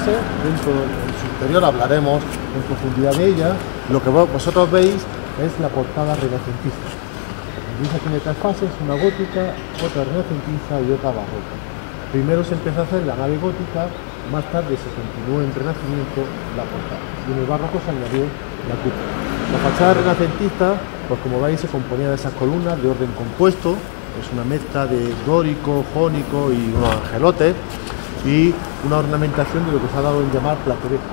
fases, dentro del superior hablaremos en profundidad de ella. Lo que vosotros veis es la portada renacentista. La iglesia tiene tres fases, una gótica, otra renacentista y otra barroca. Primero se empezó a hacer la nave gótica, más tarde se continuó en Renacimiento la portada y en el barroco se añadió la cúpula. La fachada renacentista, pues como veis, se componía de esas columnas de orden compuesto, es una mezcla de dórico, jónico y unos angelotes y una ornamentación de lo que se ha dado en llamar plateresco.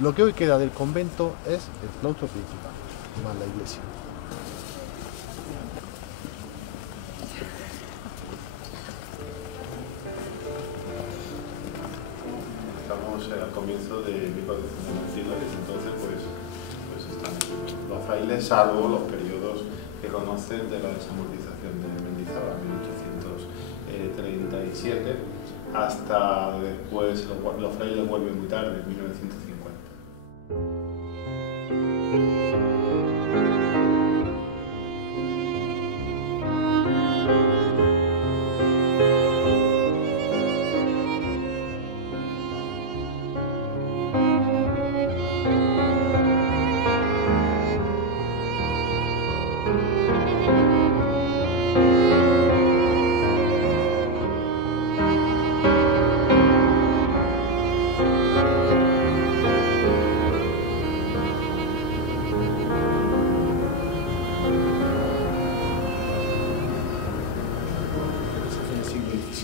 Lo que hoy queda del convento es el claustro principal, más la iglesia. Estamos al comienzo de 1492, entonces pues están los frailes, salvo los periodos que conocen de la desamortización de Mendizábal, 1837, hasta después los frailes vuelven muy tarde, en 1950.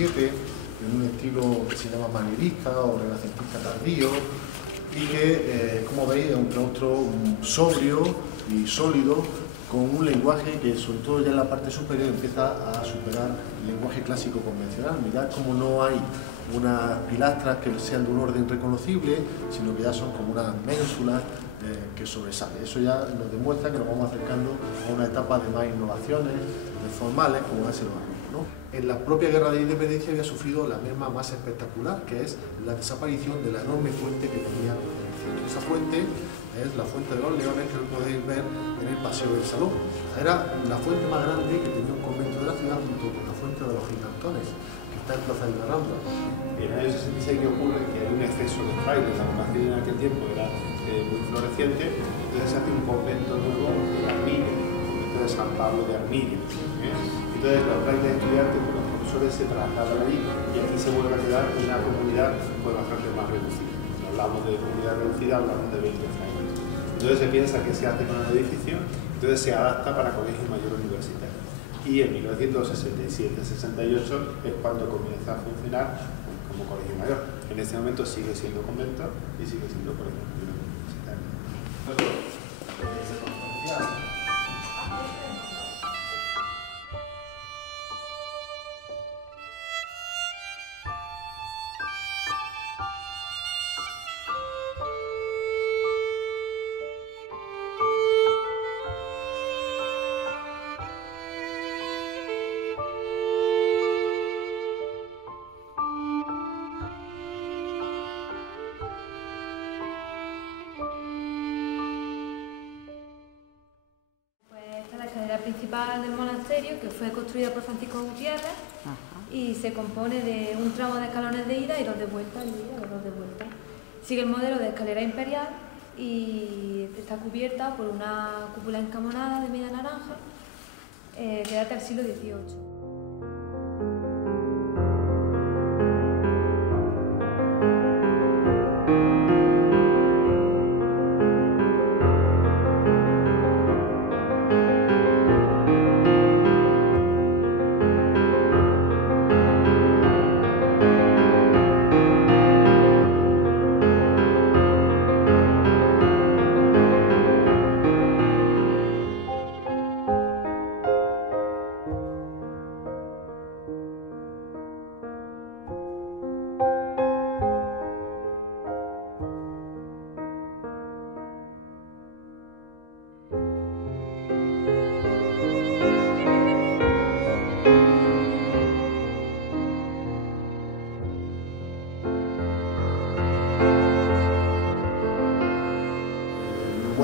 En un estilo que se llama manierista o renacentista tardío y que, como veis, es un claustro sobrio y sólido con un lenguaje que, sobre todo ya en la parte superior, empieza a superar el lenguaje clásico convencional. Mirad cómo no hay unas pilastras que sean de un orden reconocible, sino que ya son como unas ménsulas que sobresalen. Eso ya nos demuestra que nos vamos acercando a una etapa de más innovaciones, de formales, como va a ser el barroco, ¿no? En la propia guerra de independencia había sufrido la misma más espectacular, que es la desaparición de la enorme fuente que tenía en el centro. Esa fuente es la fuente de los Leones, que lo podéis ver en el Paseo del Salón. Era la fuente más grande que tenía un convento de la ciudad, junto con la fuente de los Gigantones, que está en Plaza de la Rambla. Y en el año 66 que ocurre que hay un exceso de frailes, la población en aquel tiempo era muy floreciente, entonces se hace un convento nuevo de Armiria, el convento de San Pablo de Armiria. Entonces los frailes estudiantes, los profesores se trasladan ahí y aquí se vuelve a quedar una comunidad pues, bastante más reducida. Cuando hablamos de comunidad reducida, hablamos de 20 frailes. Entonces se piensa que se hace con el edificio, entonces se adapta para colegio mayor universitario. Y en 1967-68 es cuando comienza a funcionar como colegio mayor. En este momento sigue siendo convento y sigue siendo colegio mayor universitario. Principal del monasterio, que fue construida por Francisco Gutiérrez. Y se compone de un tramo de escalones de ida y dos de vuelta, Sigue el modelo de escalera imperial y está cubierta por una cúpula encamonada de media naranja que data del siglo XVIII.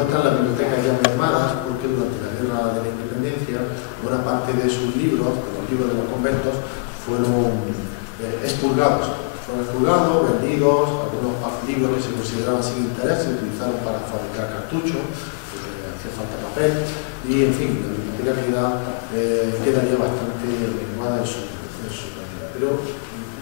encuentra en la biblioteca ya mermadas porque durante la Guerra de la Independencia buena parte de sus libros, de los libros de los conventos, fueron expurgados. Fueron expurgados, vendidos, algunos libros que se consideraban sin interés se utilizaron para fabricar cartuchos, porque hacía falta papel, y en fin, la biblioteca quedaría bastante mermada en su calidad. Pero,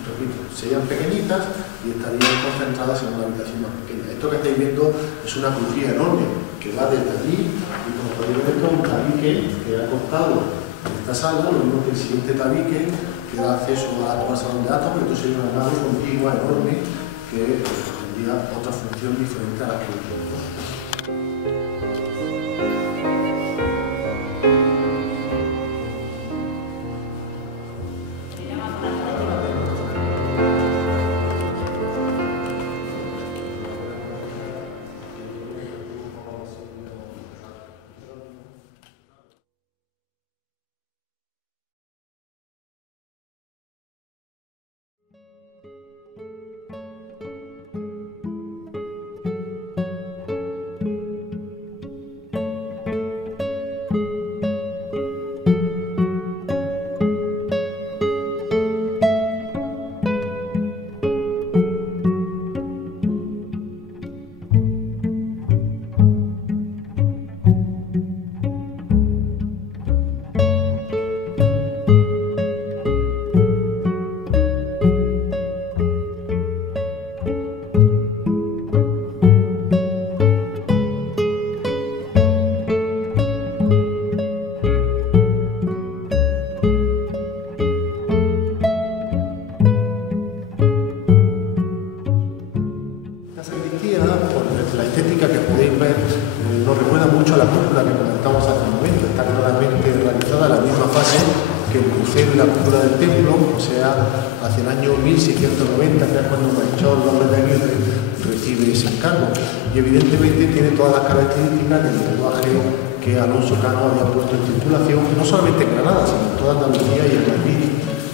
repito, serían pequeñitas y estarían concentradas en una habitación más pequeña. Esto que estáis viendo es una crujía enorme que va desde allí, y como podéis ver, esto es un tabique que ha costado en esta sala, lo mismo que el siguiente tabique que da acceso al salón de átomos. Esto sería una nave contigua enorme que tendría otra función diferente a la que tenemos. La estética que podéis ver nos recuerda mucho a la cúpula que comentamos hace un momento. Está claramente realizada en la misma fase que el crucero y la cúpula del templo, o sea, hacia el año 1690, que es cuando Melchor López de Aguirre recibe ese encargo. Y evidentemente tiene todas las características del lenguaje que Alonso Cano había puesto en circulación, no solamente en Granada, sino en toda Andalucía y en Madrid,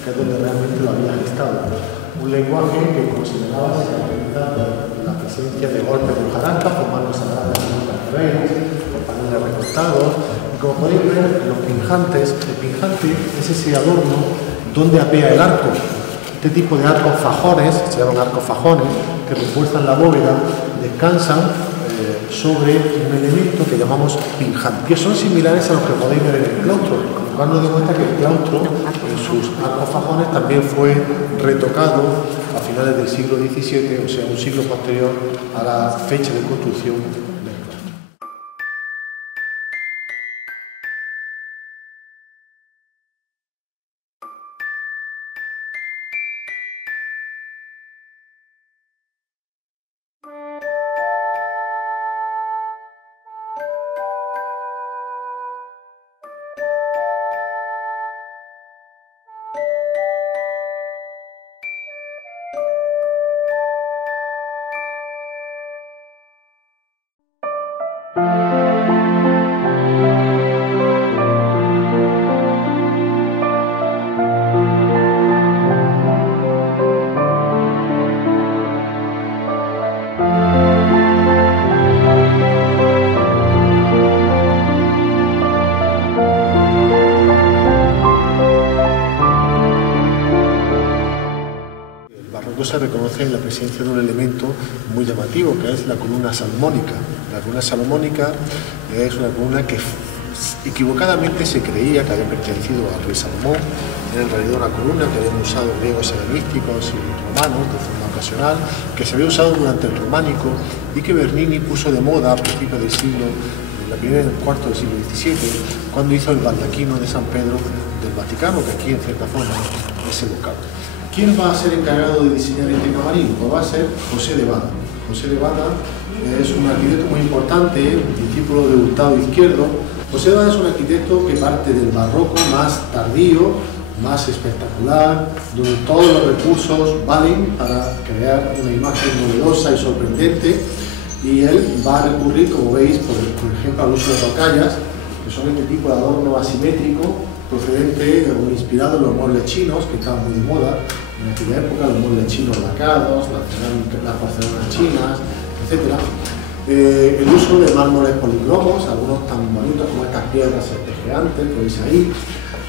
que es donde realmente lo había gestado. Un lenguaje que consideraba se caracteriza la presencia de golpes de hojarasca, formando sagradas carreras, por paneles recortados. Y como podéis ver, los pinjantes, el pinjante es ese adorno donde apea el arco. Este tipo de arcos fajones, se llaman arcos fajones, que refuerzan la bóveda, descansan sobre un elemento que llamamos pinjante, que son similares a los que podéis ver en el claustro, dando de cuenta que el claustro en sus arcos fajones también fue retocado a finales del siglo XVII, o sea, un siglo posterior a la fecha de construcción del claustro. Se reconoce en la presencia de un elemento muy llamativo, que es la columna salomónica. La columna salomónica es una columna que equivocadamente se creía que había pertenecido al rey Salomón. Era en realidad una columna que habían usado griegos helenísticos y romanos de forma ocasional, que se había usado durante el románico y que Bernini puso de moda a principios del siglo, en la primera y el cuarto del siglo XVII, cuando hizo el baldaquino de San Pedro del Vaticano, que aquí en cierta forma es evocado. ¿Quién va a ser encargado de diseñar este camarín? Pues va a ser José de Bada. José de Bada es un arquitecto muy importante, discípulo de Hurtado Izquierdo. José de Bada es un arquitecto que parte del barroco más tardío, más espectacular, donde todos los recursos valen para crear una imagen novedosa y sorprendente, y él va a recurrir, como veis, por ejemplo, al uso de rocallas, que son este tipo de adorno asimétrico, procedente o inspirado en los muebles chinos, que estaban muy de moda en aquella época, los muebles chinos lacrados, las porcelanas chinas, etc. El uso de mármoles policromos, algunos tan bonitos como estas piedras serpenteantes que veis ahí,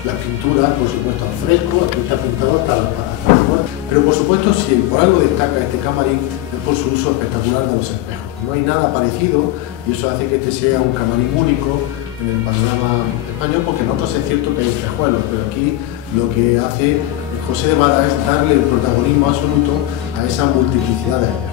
las pinturas, por supuesto, al fresco, aquí está pintado hasta las paradas. Pero por supuesto, si por algo destaca este camarín, es por su uso espectacular de los espejos. No hay nada parecido y eso hace que este sea un camarín único en el panorama español, porque en otros es cierto que hay espejuelos, pero aquí lo que hace José de Vara es darle el protagonismo absoluto a esa multiplicidad de espejos.